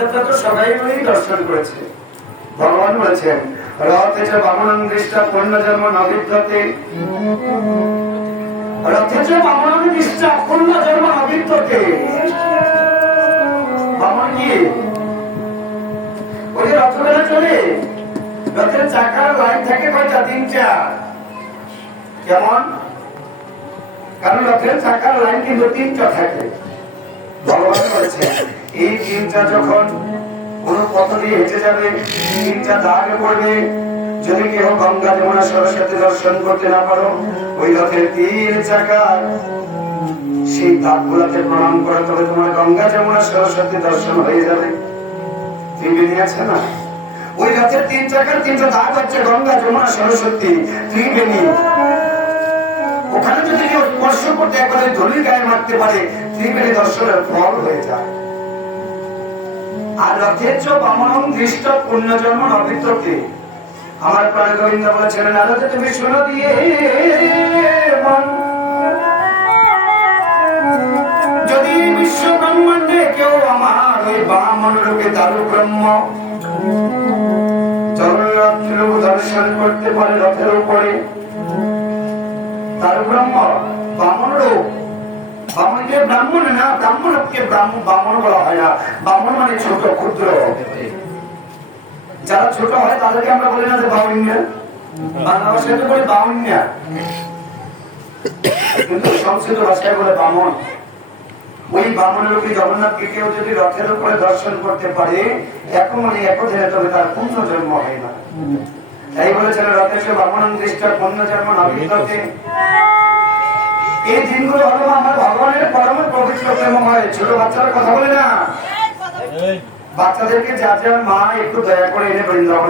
রথযাত্রা তো সবাই মিলেই দর্শন করেছে। ভগবান বলেছেন, রথে যে বামন দৃষ্টা পূর্ণ জন্ম নবিদ্যতে রথে যে বামন দৃষ্টা পূর্ণ জন্ম নবিদ্যতে বামন কি? ওই যে রথবেলা চলে। রথের চাকার লাইন থাকে কয়টা? তিনটা। কেমন? কারণ রথের চাকার লাইন কিন্তু তিনটা থাকে। তিনটা যখন কোন পথ দিয়ে হেঁটে যাবে, তিনটা দাগে পড়বে। যদি কেউ গঙ্গা যমুনা সরস্বতী দর্শন করতে না পারো, ওই রথের তিন চাকার সেই দাগ গুলাতে প্রণাম করে তবে তোমার গঙ্গা যমুনা সরস্বতী দর্শন হয়ে যাবে। আছে না? ওই রথের তিন চাকার তিনটা দাগ হচ্ছে গঙ্গা যমুনা সরস্বতী। ওখানে যদি কেউ স্পর্শ করতে একবারে গায়ে মারতে পারে, ত্রিবেণী দর্শনের ফল হয়ে যায়। আর রথের চো বামন দৃষ্ট পুণ্যজন্ম নবিত্রকে আমার প্রাণ গোবিন্দ নারদে তুমি শুনো দিয়ে যদি বিশ্ব ব্রহ্মাণ্ডে কেউ আমার ওই বামন রূপে দারু ব্রহ্ম জগন্নাথের দর্শন করতে পারে রথের উপরে তার ব্রহ্ম বামন রূপ, বামনকে ব্রাহ্মণ না ব্রাহ্মণকে ব্রাহ্মণ বলা হয় না। বামন মানে ছোট, ক্ষুদ্র। যারা ছোট হয়, তাদেরকে আমরা বলি না যে বাউন্যা বাংলা ভাষায় বলি বাউন্যা কিন্তু সংস্কৃত ভাষায় বলে ওই জগন্নাথকে কেউ যদি রথের উপরে দর্শন করতে পারে, এখন মানে তবে তার পূর্ণ জন্ম হয় না। তাই বলেছেন সে বামন দৃষ্ট পূর্ণ জন্ম এই দিনগুলো হলো আমার ভগবানের পরম প্রেমময় ছোট বাচ্চারা কথা বলে না। বাচ্চাদেরকে যা যা মা একটু দয়া করে এনে বৃন্দাবনে